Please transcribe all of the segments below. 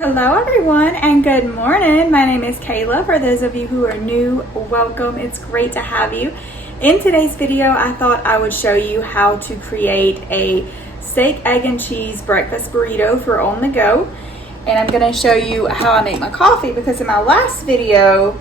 Hello everyone and good morning. My name is Kayla. For those of you who are new, welcome. It's great to have you. In today's video, I thought I would show you how to create a steak, egg, and cheese breakfast burrito for on the go. And I'm going to show you how I make my coffee because in my last video,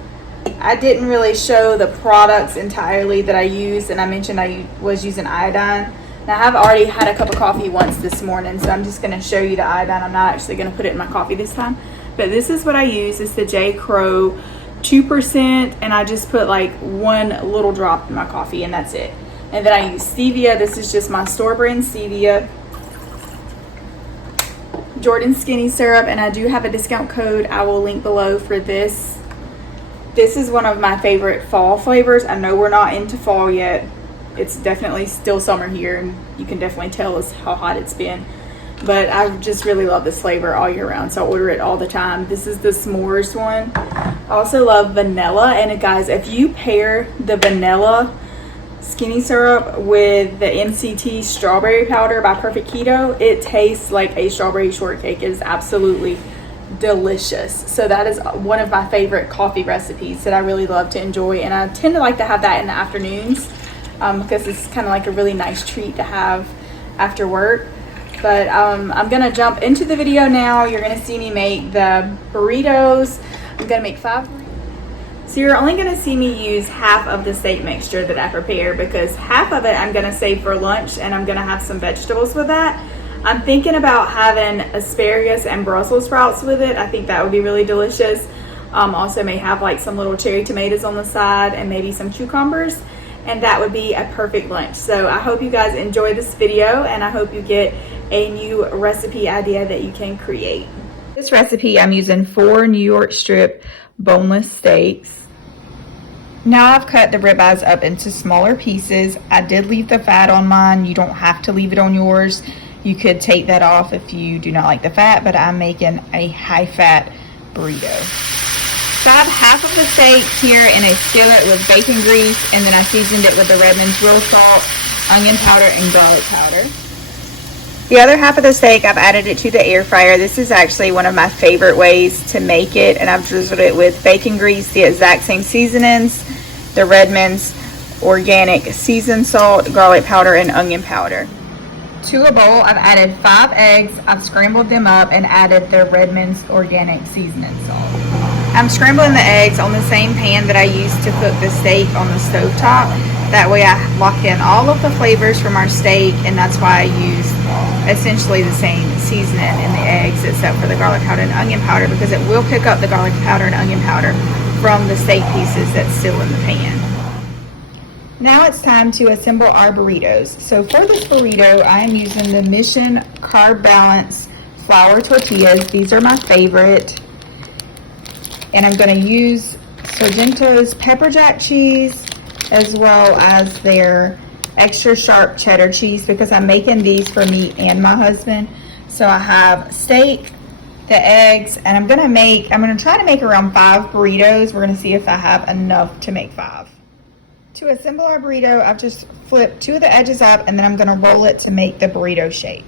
I didn't really show the products entirely that I used, and I mentioned I was using iodine. Now, I've already had a cup of coffee once this morning, so I'm just going to show you the iodine. I'm not actually going to put it in my coffee this time. But this is what I use. It's the J. Crow 2%, and I just put like one little drop in my coffee, and that's it. And then I use stevia. This is just my store brand stevia. Jordan Skinny syrup, and I do have a discount code I will link below for this. This is one of my favorite fall flavors. I know we're not into fall yet. It's definitely still summer here, and you can definitely tell us how hot it's been. But I just really love this flavor all year round, so I order it all the time. This is the s'mores one. I also love vanilla, and guys, if you pair the vanilla skinny syrup with the MCT strawberry powder by Perfect Keto, it tastes like a strawberry shortcake. It is absolutely delicious. So that is one of my favorite coffee recipes that I really love to enjoy, and I tend to like to have that in the afternoons. Because it's kind of like a really nice treat to have after work. But I'm gonna jump into the video now. You're gonna see me make the burritos. I'm gonna make 5 burritos. So you're only gonna see me use half of the steak mixture that I prepare, because half of it I'm gonna save for lunch, and I'm gonna have some vegetables with that. I'm thinking about having asparagus and Brussels sprouts with it. I think that would be really delicious. Also may have like some little cherry tomatoes on the side and maybe some cucumbers. And that would be a perfect lunch. So I hope you guys enjoy this video, and I hope you get a new recipe idea that you can create. This recipe, I'm using 4 New York strip boneless steaks. Now I've cut the ribeyes up into smaller pieces. I did leave the fat on mine. You don't have to leave it on yours. You could take that off if you do not like the fat, but I'm making a high fat burrito. So I have half of the steak here in a skillet with bacon grease, and then I seasoned it with the Redmond's real salt, onion powder, and garlic powder. The other half of the steak, I've added it to the air fryer. This is actually one of my favorite ways to make it, and I've drizzled it with bacon grease, the exact same seasonings, the Redmond's organic seasoned salt, garlic powder, and onion powder. To a bowl, I've added 5 eggs. I've scrambled them up and added the Redmond's organic seasoning salt. I'm scrambling the eggs on the same pan that I used to cook the steak on the stovetop. That way I locked in all of the flavors from our steak, and that's why I used essentially the same seasoning in the eggs except for the garlic powder and onion powder, because it will pick up the garlic powder and onion powder from the steak pieces that's still in the pan. Now it's time to assemble our burritos. So for this burrito, I am using the Mission Carb Balance flour tortillas. These are my favorite. And I'm going to use Sargento's pepper jack cheese as well as their extra sharp cheddar cheese, because I'm making these for me and my husband. So I have steak, the eggs, and I'm going to try to make around 5 burritos. We're going to see if I have enough to make 5. To assemble our burrito, I've just flipped 2 of the edges up, and then I'm going to roll it to make the burrito shape.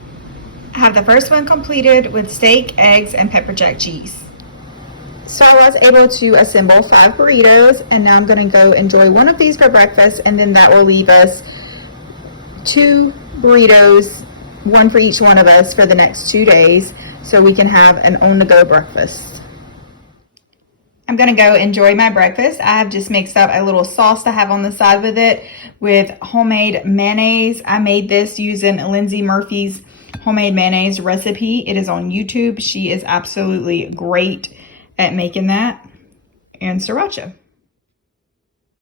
I have the first one completed with steak, eggs, and pepper jack cheese. So I was able to assemble 5 burritos, and now I'm going to go enjoy one of these for breakfast, and then that will leave us 2 burritos, one for each one of us for the next 2 days, so we can have an on-the-go breakfast. I'm going to go enjoy my breakfast. I have just mixed up a little sauce to have on the side with it with homemade mayonnaise. I made this using Lindsay Murphy's homemade mayonnaise recipe. It is on YouTube. She is absolutely great at making that, and sriracha.